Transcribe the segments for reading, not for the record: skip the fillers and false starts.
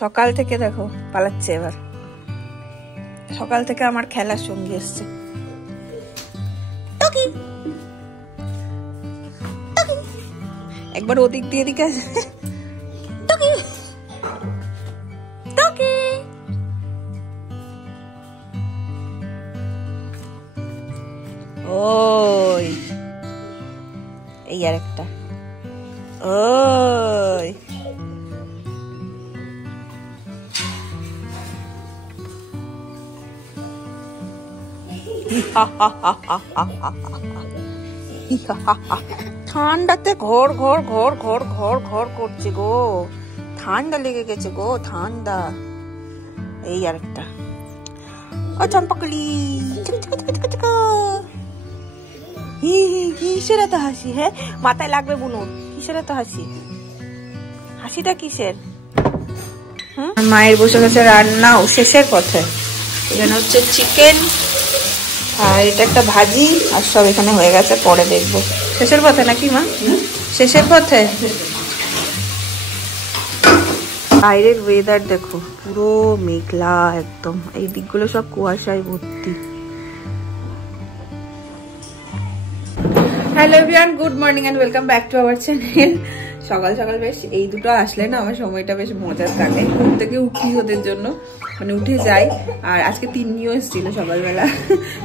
সকাল থেকে দেখো পালাচ্ছে, এবার সকাল থেকে আমার খেলার সঙ্গী এসছে। একবার ওদিক দিয়ে এদিকে আসে, ওই এই আর একটা, ওই ঠান্ডাতে ঘর ঘর ঘর ঘর ঘর ঘর করছে গো, ঠান্ডা লেগে গেছে গো, ঠান্ডা। এই আর একটা, ও চম্পাকলি, কিসের এত হাসি? হ্যাঁ মাথায় লাগবে বুনুর, কিসের এত হাসি? হাসিটা কিসের? মায়ের বসে গেছে রান্নাও শেষের পথে। এখানে হচ্ছে চিকেন, আর এটা একটা ভাজি, আর সব এখানে হয়ে গেছে, পরে দেখবো। শেষের পথে নাকি মা? শেষের পথে। বাইরের ওয়েদার দেখো, পুরো মেঘলা একদম, এই দিকগুলো সব কুয়াশায় ভর্তি। Hello everyone, good morning and welcome back to our channel. সকাল সকাল বেশ এই দুটো আসলে না আমার সময়টা বেশ মজার কাটে। ঘুম থেকে উঠি ওদের জন্য, মানে উঠে যাই। আর আজকে তিন্নিও এসেছিল সকালবেলা,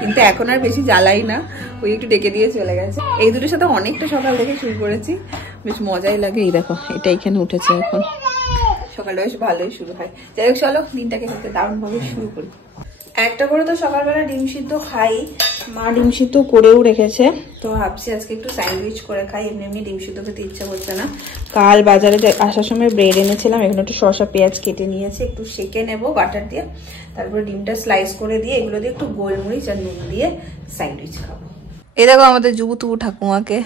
কিন্তু এখন আর বেশি জ্বালাই না, ওই একটু ডেকে দিয়ে চলে গেছে। এই দুটোর সাথে অনেকটা সকাল থেকে শুরু করেছি, বেশ মজাই লাগে। এই দেখো এটা এখানে উঠেছে, এখন সকালটা বেশ ভালোই শুরু হয়। যাই হোক চলো দিনটাকে দারুণ ভাবে শুরু করি। একটা করে তো সকালবেলা ডিম সিদ্ধ খাই, মা ডিম সিদ্ধ করেও রেখেছে, তো ভাবছি আজকে একটু স্যান্ডউইচ করে খাই। এমনি এমনি ডিম সিদ্ধ খেতে ইচ্ছা করছে না। কাল বাজারে আসার সময় ব্রেড এনেছিলাম, এখানে একটু শসা পেঁয়াজ কেটে নিয়েছি, একটু সেকে নেবো বাটার দিয়ে, তারপরে ডিমটা স্লাইস করে দিয়ে এগুলো দিয়ে একটু গোলমরিচ আর নুন দিয়ে স্যান্ডউইচ খাবো। এই দেখো আমাদের জুবুতুবু ঠাকুমাকে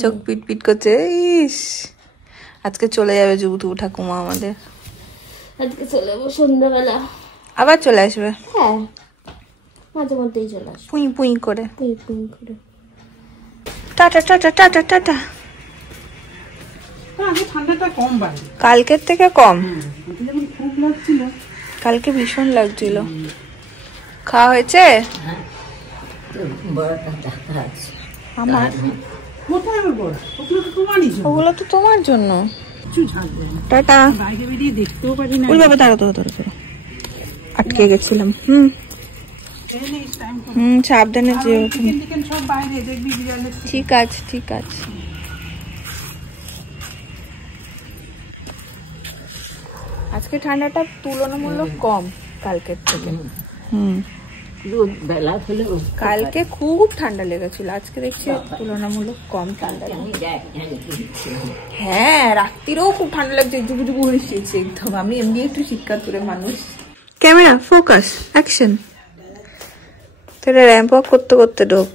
চোখ পিট পিট করছে। ইস আজকে চলে যাবে জুবুতুবু ঠাকুমা আমাদের, আজকে চলে যাবো সন্ধ্যাবেলা, আবার চলে আসবে। হ্যাঁ মাঝে মধ্যেই চলে আসবে, পুই পুই করে, পুই পুই করে। Tata tata tata tata. ঠান্ডাটা কম বাড়ে কালকের থেকে কম, খুব লাগছিল, কালকে ভীষণ লাগছিল। খাওয়া হয়েছে আমার? ওগুলো তো তোমার জন্য। টাটা। বাইরে বেরিয়ে দেখতেও পারি না। ওই বাবা দাঁড়া দাঁড়া দাঁড়া, আটকে গেছিলাম। সাবধানে যেও। ঠিক আছে ঠিক আছে। আজকে ঠান্ডাটা তুলনামূলক কম কালকের থেকে। কালকে খুব ঠান্ডা লেগেছিল, আজকে দেখছি তুলনামূলক কম ঠান্ডা। হ্যাঁ রাত্রিরেও খুব ঠান্ডা লাগছে, জুবু জুবু হয়েছে একদম। আমি এমনি একটু শীতকাল করে মানুষ। Camera focus action. তোরা র্যাম্প ওয়াক করতে করতে ঢোক।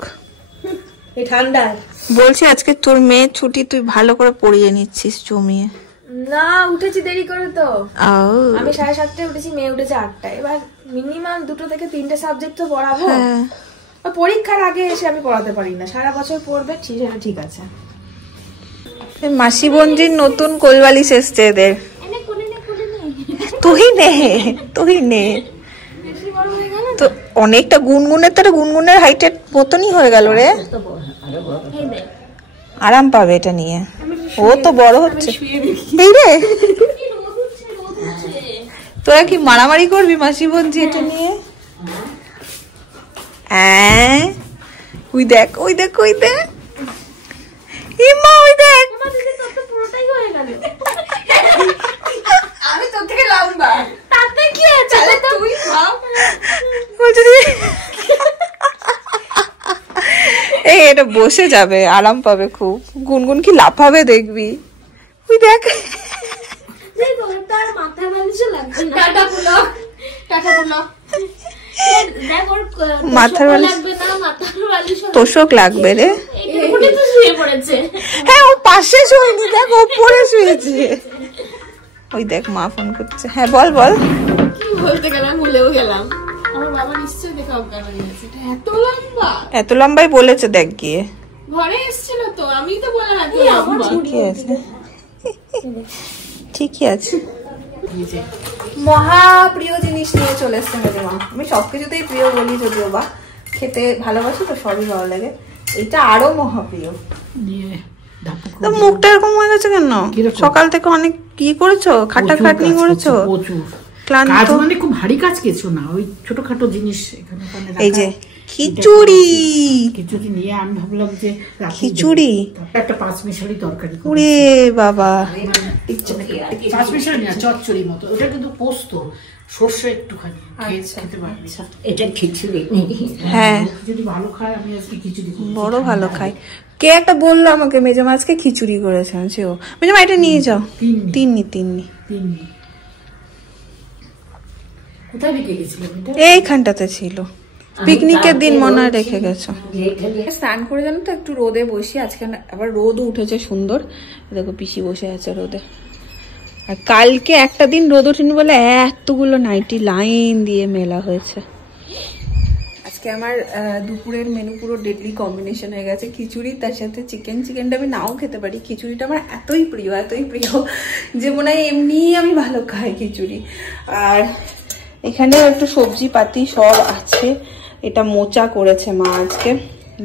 এই ঠান্ডা বলছি আজকে তোর মেয়ের ছুটি, তুই ভালো করে পড়িয়ে নিচ্ছিস জমিয়ে। না উঠেছি দেরি করে তো, আমি 7:30টায় উঠেছি, মেয়ে উঠেছে 8টায়। এবার মিনিমাম 2 থেকে 3টে সাবজেক্ট তো পড়াবো। পরীক্ষার আগে এসে আমি পড়াতে পারি না, সারা বছর পড়বে সেটা ঠিক আছে। মাসি বোনজির নতুন কোলবালিশ এসছে এদের। তুই নে তুই নে। তো অনেকটা গুনগুনের, তার গুনগুনের হাইটের মতনই হয়ে গেল রে। আরাম পাবে এটা নিয়ে, ও তো বড় হচ্ছে। এই রে তোরা কি মারামারি করবি মাসি বোনজি এটা নিয়ে? ওই দেখ ওই দেখ ওই দেখ, ইমা ওই দেখ। আমি তোর থেকে লম্বা, তাতে কি আছে? তুই খাও। এই এটা বসে যাবে, আরাম পাবে খুব। গুনগুন কি লাফাবে দেখবি। ওই দেখ মাথার বালিশ তোষক লাগবে রে। হ্যাঁ ও পাশে শুয়েনি, দেখ ওপরে শুয়েছে। ওই দেখ মা ফোন করছে। হ্যাঁ বল বল। কি বলতে গেলাম ভুলেও গেলাম। আমার বাবা নিশ্চয়ই দেখে অজ্ঞান হয়ে গেছে। এত লম্বা, এত লম্বাই বলেছে দেখ গিয়ে। ঘরে এসেছিল তো, আমি তো বললাম ঠিকই আছে ঠিকই আছে। মহাপ্রিয় জিনিস নিয়ে চলে এসছে মেজমা। আমি সবকিছুতেই প্রিয় বলি, যদিও বা খেতে ভালোবাসি তো সবই ভালো লাগে, এটা আরো মহাপ্রিয়। তো মুখটা এরকম হয়ে গেছে কেন? সকাল থেকে অনেক কি করেছো, খাটাখাটনি করেছো, ক্লান্ত মানে খুব ভারী কাজ কিছু না, ওই ছোটখাটো জিনিস এখানে। এই যে খিচুড়ি নিয়ে আমি ভাবলাম যে খিচুড়ি একটা 5 মিশালি তরকারি। ওরে বাবা, 5 মিশালি না, চচ্চড়ি মতো। ওটা কিন্তু পোস্ত, সর্ষে একটুখানি খেতে পারবি। এটা খিচুড়ি, হ্যাঁ যদি ভালো খায়। আমি আজকে খিচুড়ি বড় ভালো খাই। কে একটা বললো আমাকে মেজমা আজকে খিচুড়ি করেছে, সেও মেজমা এটা নিয়ে যাও। তিন্নি কোথায় রেখে গেছিলাম? এইখানটাতে ছিল, পিকনিকের দিন মনে হয় রেখে গেছো। স্নান করে জানো তো একটু রোদে বসি, আজকে আবার রোদও উঠেছে সুন্দর। দেখো পিসি বসে আছে রোদে। আর কালকে একটা দিন রোদ ওঠেনি বলে এতগুলো নাইটি লাইন দিয়ে মেলা হয়েছে। আজকে আমার দুপুরের মেনু পুরো ডেডলি কম্বিনেশন হয়ে গেছে, খিচুড়ি তার সাথে চিকেন। চিকেনটা আমি নাও খেতে পারি, খিচুড়িটা আমার এতই প্রিয় যে মনে হয় এমনি আমি ভালো খাই খিচুড়ি। আর এখানেও একটু সবজি পাতি সব আছে। এটা মোচা করেছে মা আজকে,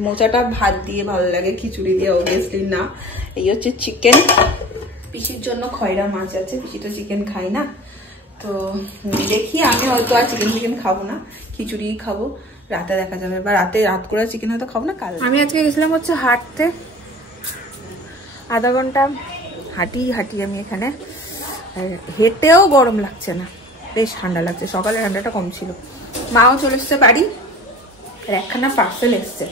মোচাটা ভাত দিয়ে ভালো লাগে, খিচুড়ি দিয়ে অবভিয়াসলি না। এই হচ্ছে চিকেন, পিসির জন্য খয়রা মাছ আছে, পিসি তো চিকেন খাই না। তো দেখি, আমি হয়তো আর চিকেন খাবো না, খিচুড়ি খাবো, রাতে দেখা যাবে। বা রাত করে চিকেন হয়তো খাবো না, কাল। আমি আজকে গেছিলাম হচ্ছে হাঁটতে, আধা ঘন্টা হাঁটি আমি এখানে। হেঁটেও গরম লাগছে না, বেশ ঠান্ডা লাগছে। সকালে ঠান্ডাটা কম ছিল। মাও চলে এসছে বাড়ি, আর একখানা পার্সেল এসছে।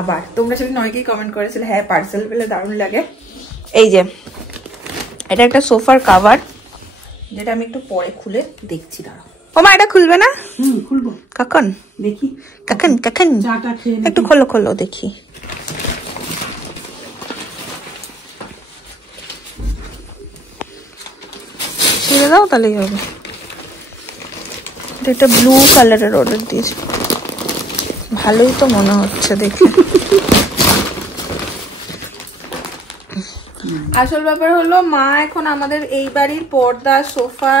আবার তোমরা সেদিন অনেকেই কমেন্ট করেছিলে, হ্যাঁ পার্সেল পেলে দারুণ লাগে। এই যে এটা একটা সোফার কাভার, যেটা আমি একটু পরে খুলে দেখছি, দাঁড়াও। ও মা এটা খুলবে না? খুলবো। কখন দেখি? কখন একটু খোলো দেখি। ছেড়ে দাও তাহলেই হবে। এটা ব্লু কালারের অর্ডার দিয়েছি, ভালোই তো মনে হচ্ছে দেখে। আসল ব্যাপার হলো মা এখন আমাদের এই বাড়ির পর্দা, সোফা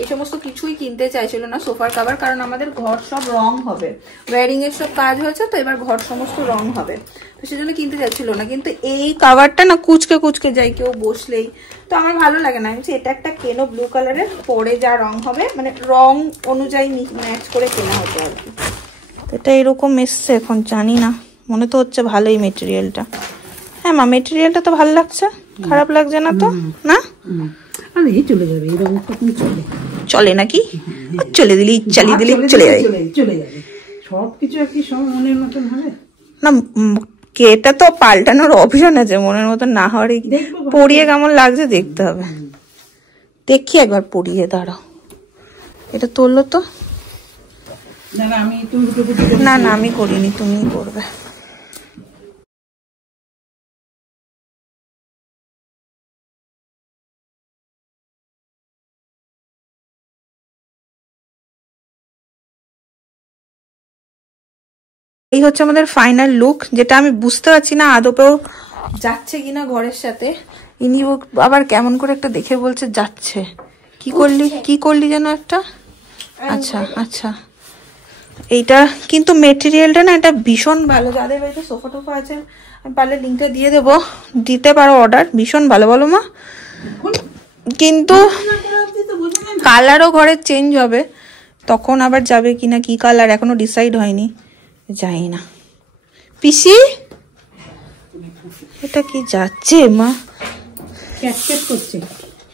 এই সমস্ত কিছুই কিনতে চাইছিল না, সোফার কাভার, কারণ আমাদের ঘর সব রং হবে, ওয়্যারিং এর সব কাজ হয়েছে তো এবার ঘর সমস্ত রং হবে, তো সেজন্য কিনতে চাইছিল না। কিন্তু এই কাভারটা না কুচকে যাই কেউ বসলেই, তো আমার ভালো লাগে না। আমি এটা একটা কেনো ব্লু কালারের, পরে যা রং হবে মানে রং অনুযায়ী ম্যাচ করে কেনা হতো আর কি। এটা এরকম এসছে, এখন জানি না, মনে তো হচ্ছে ভালোই মেটেরিয়ালটা। হ্যাঁ মা, মেটেরিয়ালটা তো ভালো লাগছে, খারাপ লাগছে না তো? না চলে যাবে, চলে নাকি? চলে দিলি চলে যাবে, সবকিছু একই সময় মনের মতন হবে না। এটা তো পাল্টানোর অপশন আছে, মনের মতন না হওয়ার। পরিয়ে কেমন লাগছে দেখতে হবে, দেখি একবার পরিয়ে। দাঁড়াও, এটা তোলো তো। না আমি করিনি, তুমিই করবে। এই হচ্ছে আমাদের ফাইনাল লুক, যেটা আমি বুঝতে পারছি না আদপেও যাচ্ছে কিনা ঘরের সাথে। ইনি আবার কেমন করে একটা দেখে বলছে যাচ্ছে। কি করলি যেন একটা। আচ্ছা এইটা কিন্তু মেটেরিয়ালটা না, এটা ভীষণ ভালো। যাদের বাড়িতে সোফা টোফা আছে আমি পারলে লিঙ্কটা দিয়ে দেবো, দিতে পারো অর্ডার, ভীষণ ভালো। বলো মা। কিন্তু কালারও ঘরের চেঞ্জ হবে, তখন আবার যাবে কিনা, কি কালার এখনো ডিসাইড হয়নি, যাই না। পিসি এটা কি যাচ্ছে মা?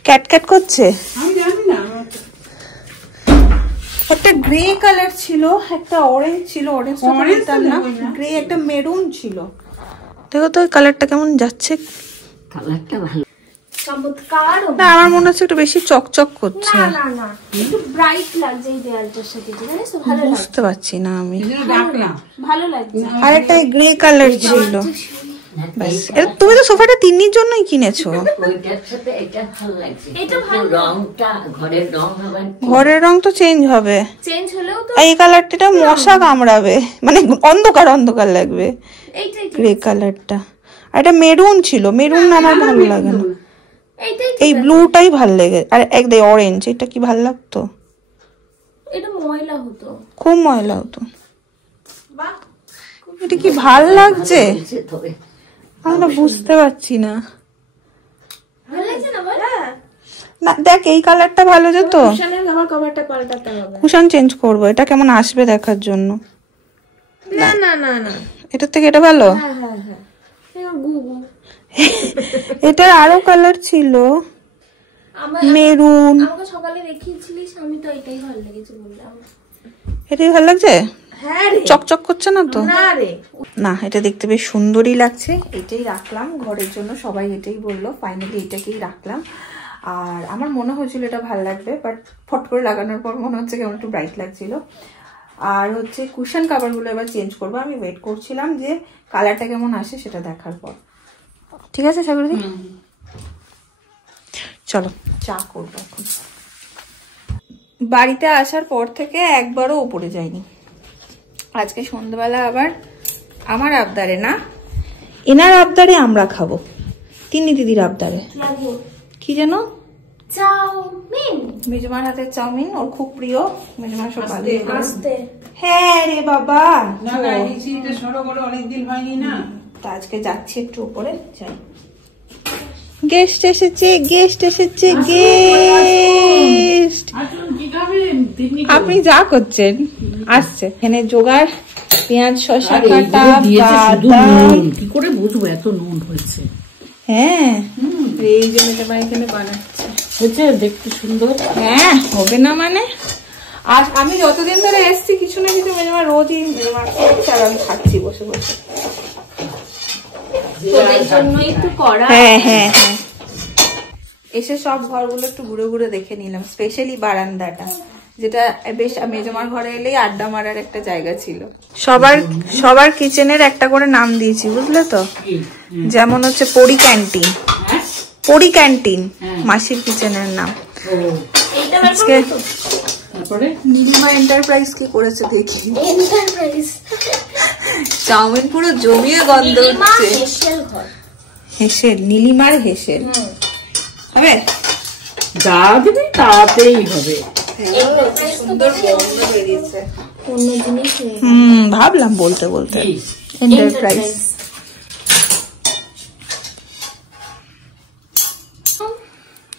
ক্যাটক্যাট করছে। একটা গ্রে কালার ছিল, একটা অরেঞ্জ ছিল, অরেঞ্জটা না, গ্রে একটা মেরুন ছিল। দেখো তো ওই কালারটা কেমন যাচ্ছে। কালারটা ভালো, চমৎকার। না আমার মনে হচ্ছে একটু বেশি চকচক করছে। না একটু ব্রাইট লাগছে এই দেয়ালটার সাথে, জানিস তো ভালো লাগছে। বুঝতে পারছি না আমি, ভালো লাগছে। আর একটা গ্রে কালার ছিল। তুমি তো সোফাটা তিন্নির জন্যই কিনেছো। ঘরের রং তো চেঞ্জ হবে, এই কালারটা মশা কামড়াবে, মানে অন্ধকার লাগবে গ্রে কালারটা। আর এটা মেরুন ছিল, মেরুন আমার ভালো লাগে না। এই ব্লুটাই ভাল লেগে, আর এক দে অরেঞ্জ, এটা কি ভাল লাগতো? এটা ময়লা হতো, খুব ময়লা হতো। এটা কি ভাল লাগছে আমি না বুঝতে পারছি না। না দেখ এই কালারটা ভালো যেত, কুশন চেঞ্জ করবো, এটা কেমন আসবে দেখার জন্য। না না না না, এটার থেকে এটা ভালো। এটার আরো কালার ছিল, মেরুন। আমাকে সকালে দেখিয়েছিলিস, আমি তো এটাই ভালো লেগেছে বললাম। এটাই ভালো লাগছে? হ্যাঁ রে, চকচক করছে না তো? না রে না, এটা দেখতে বেশ সুন্দরই লাগছে। এটাই রাখলাম ঘরের জন্য, সবাই এটাই বললো, ফাইনালি এটাকেই রাখলাম। আর আমার মনে হয়েছিল এটা ভালো লাগবে, বাট ফট করে লাগানোর পর মনে হচ্ছে কেমন একটু ব্রাইট লাগছিল। আর হচ্ছে কুশন কাভারগুলো এবার চেঞ্জ করবো, আমি ওয়েট করছিলাম যে কালারটা কেমন আসে সেটা দেখার পর। ঠিক আছে সাগরদি, চলো চা করবো এখন। বাড়িতে আসার পর থেকে একবারও উপরে যাইনি। আজকে সন্ধ্যাবেলা আবার আমার আবদারে, না এনার আবদারে আমরা খাবো, তিন্নি দিদির আবদারে। কি যেন? চাউমিন। মেজমার হাতের চাউমিন ওর খুব প্রিয়। মেজমার সব হ্যাঁ রে বাবা, অনেকদিন হয়নি না, তা আজকে যাচ্ছি একটু উপরে যাই। গেস্ট এসেছে, গেস্ট এসেছে, গেস্ট। আপনি যা করছেন, আসছে। এখানে জোগাড়, পেঁয়াজ, শসা কাটা, বাদাম। কি করে বুঝবো এত নুন হয়েছে? হ্যাঁ, এই যে মেজমা এখানে বানাচ্ছে, হয়েছে দেখতে সুন্দর। হ্যাঁ হবে না মানে? আজ আমি যতদিন ধরে এসছি কিছু না কিছু মেজমা রোজই মেজমা করছে, আর আমি খাচ্ছি বসে বসে। হ্যাঁ হ্যাঁ হ্যাঁ, এসে সব ঘরগুলো একটু ঘুরে ঘুরে দেখে নিলাম, স্পেশালি বারান্দাটা, যেটা বেশ মেজমার ঘরে এলেই আড্ডা মারার একটা জায়গা ছিল। সবার কিচেনের একটা করে নাম দিয়েছি, বুঝলে তো? যেমন হচ্ছে পরি ক্যান্টিন, পরি ক্যান্টিন মাসির কিচেনের নাম। আজকে নীলিমা এন্টারপ্রাইজ কি করেছে দেখি। চাউমিন পুরো জমিয়ে গন্ধ হচ্ছে। হেসেল, নীলিমার হেসেল হবে, যা দিবি তাতেই হবে। ভাবলাম বলতে বলতে এন্টারপ্রাইজ।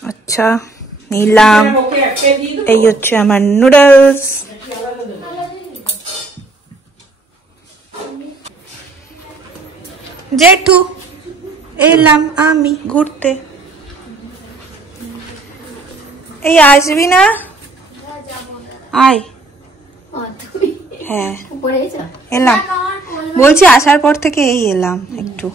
আচ্ছা নিলাম, এই হচ্ছে আমার নুডলস। জেঠু এলাম আমি ঘুরতে, এই আসবি না? আয়। হ্যাঁ এলাম, বলছি আসার পর থেকে এই এলাম একটু।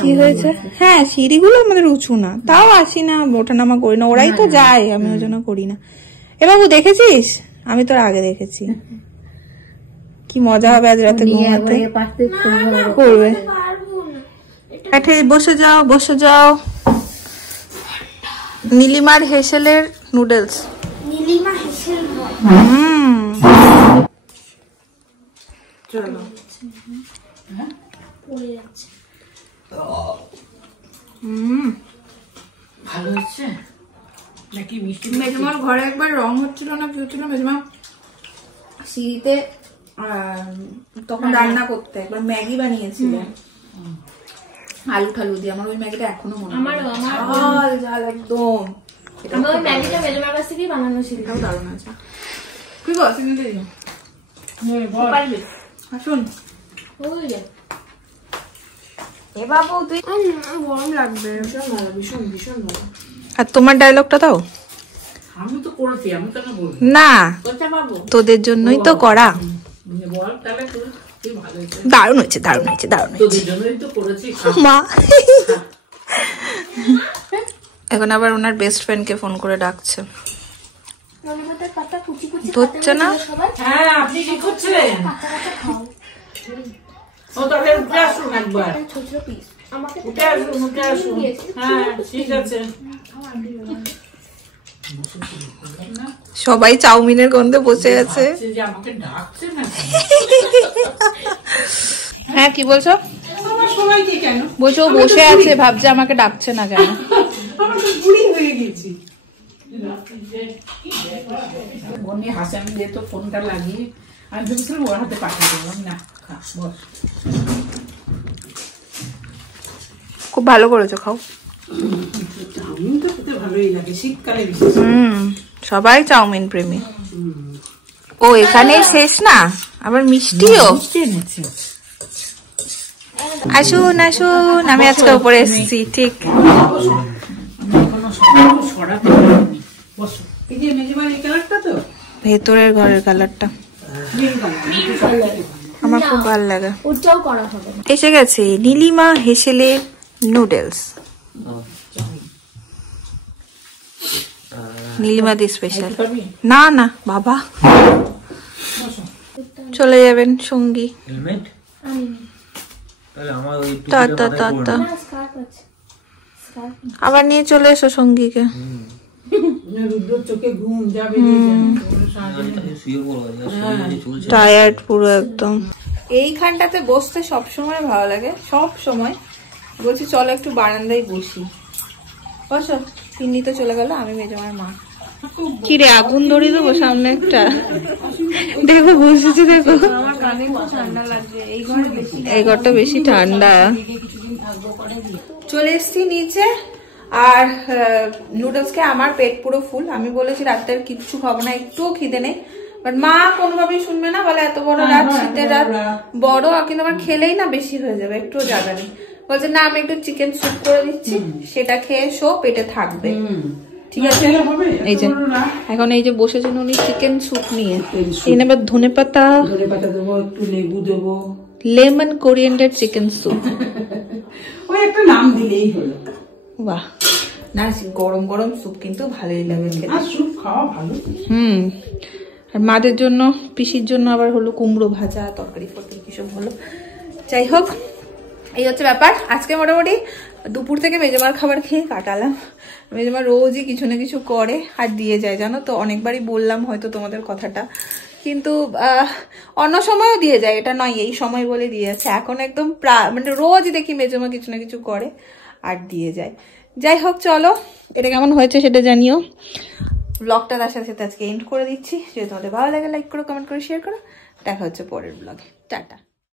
কি হয়েছে? হ্যাঁ সিঁড়িগুলো আমাদের উঁচু না, তাও আসি না, ওঠা নামা করি না, ওরাই তো যায়, আমি ওই জন্য করি না। এ বাবু দেখেছিস, আমি তোর আগে দেখেছি। কি মজা হবে আজ রাতে ঘুমাতে। করবে, বসে যাও বসে যাও। নীলিমার হেসেলের নুডলস। নীলিমা হেসেল চলো পড়ে যাচ্ছে। ভালো হচ্ছে নাকি মিষ্টি? মেজমার ঘরে একবার রং হচ্ছিল না, কি হচ্ছিল, মেজমা সিঁড়িতে তখন রান্না করতে একবার ম্যাগি বানিয়েছিলেন আলু ঠালু দিয়ে। আমার ওই ম্যাগিটা এখনো মনে হয়, ঝাল ঝাল একদম। আমার ওই ম্যাগিটা মেজমার কাছ থেকেই বানানো ছিল, দারুণ আছে। কি বল আসুন। এ বাবু তুই, গরম লাগবে। ভীষণ ভীষণ ভালো। আর তোমার ডায়লগটা দাও। আমি তো করেছি, আমি কেন বলবো না, পারবো, তোদের জন্যই তো করা। বল তাহলে তুই ভালো হয়েছে। দারুণ হয়েছে, দারুণ হয়েছে, দারুণ হয়েছে। তোদের জন্যই তো করেছি মা। এখন আবার ওনার বেস্ট ফ্রেন্ডকে ফোন করে ডাকছে, ধরছে না। হ্যাঁ আপনি কি করছিলেন? ও তবে উঠে আসুন একবার, উঠে আসুন উঠে আসুন। হ্যাঁ ঠিক আছে। সবাই চাউমিনের গন্ধে বসে আছে। আমাকে ডাকছে না? হ্যাঁ কি বলছো? সবাইকে কেন বলছো ও বসে আছে, ভাবছে আমাকে ডাকছে না কেন। আমার তো বনি হাসান দিয়ে তো ফোনটা লাগিয়ে আমি ভেবেছিলাম ওর হাতে পাঠিয়ে দেবো না। খুব ভালো করেছো, খাও। চাউমিন তো খেতে ভালোই লাগে শীতকালে। সবাই চাউমিন প্রেমী। ও এখানেই শেষ না, আবার মিষ্টিও এনেছে। আসুন আসুন, আমি আজকে উপরে এসেছি। ঠিক ভেতরের ঘরের কালারটা আমার খুব ভালো লাগে। ওটাও করা হবে। এসে গেছে নীলিমা হেসেলের নুডলস, নীলিমা দি স্পেশাল। না না বাবা, চলে যাবেন সঙ্গী। আবার নিয়ে চলে এসো সঙ্গীকে। টায়ার্ড পুরো একদম। এইখানটাতে বসতে সবসময় ভালো লাগে, সব সময় বলছি চলো একটু বারান্দায় বসি। বসো। তিন্নি তো চলে গেল, আমি মেজমার মা। কি রে, আগুন ধরিয়ে দেবো সামনে একটা? দেখো বসেছি, দেখো ঠান্ডা লাগছে। এই ঘরটা বেশি ঠান্ডা। চলে এসছি নিচে, আর নুডলস কে আমার পেট পুরো ফুল। আমি বলেছি রাত্রে কিচ্ছু খাবো না, একটুও খিদে নেই, বাট মা কোনোভাবেই শুনবে না, বলে এত বড় রাত, শীতের রাত বড়, কিন্তু আমার খেলেই না বেশি হয়ে যাবে, একটুও জায়গা নেই। বলছে না আমি একটু চিকেন স্যুপ করে দিচ্ছি, সেটা খেয়ে শো, পেটে থাকবে। ঠিক আছে, এই যে এখন এই যে বসেছেন উনি চিকেন স্যুপ নিয়ে। এখানে আবার ধনে পাতা দেবো, একটু লেবু দেবো, লেমন কোরিয়েন্ডার চিকেন স্যুপ। ওই একটা নাম দিলেই হলো। বাহ, না গরম গরম স্যুপ কিন্তু ভালোই লাগে খেতে। আর স্যুপ খাওয়া ভালো। আর মাদের জন্য, পিসির জন্য আবার হলো কুমড়ো ভাজা, তরকারি ফরকারি কিসব হলো। যাই হোক, এই হচ্ছে ব্যাপার। আজকে মোটামুটি দুপুর থেকে মেজমার খাবার খেয়ে কাটালাম। মেজমা রোজই কিছু না কিছু করে আর দিয়ে যায়, জানো তো। অনেকবারই বললাম হয়তো তোমাদের কথাটা, কিন্তু অন্য সময়ও দিয়ে যায়, এটা নয় এই সময় বলে দিয়ে যাচ্ছে। এখন একদম মানে রোজ দেখি মেজমা কিছু না কিছু করে আর দিয়ে যায়। যাই হোক, চলো এটা কেমন হয়েছে সেটা জানিও। ব্লগটা তার সাথে সাথে আজকে এন্ড করে দিচ্ছি। যদি তোমাদের ভালো লাগে লাইক করো, কমেন্ট করো, শেয়ার করো। দেখা হচ্ছে পরের ব্লগে। টাটা।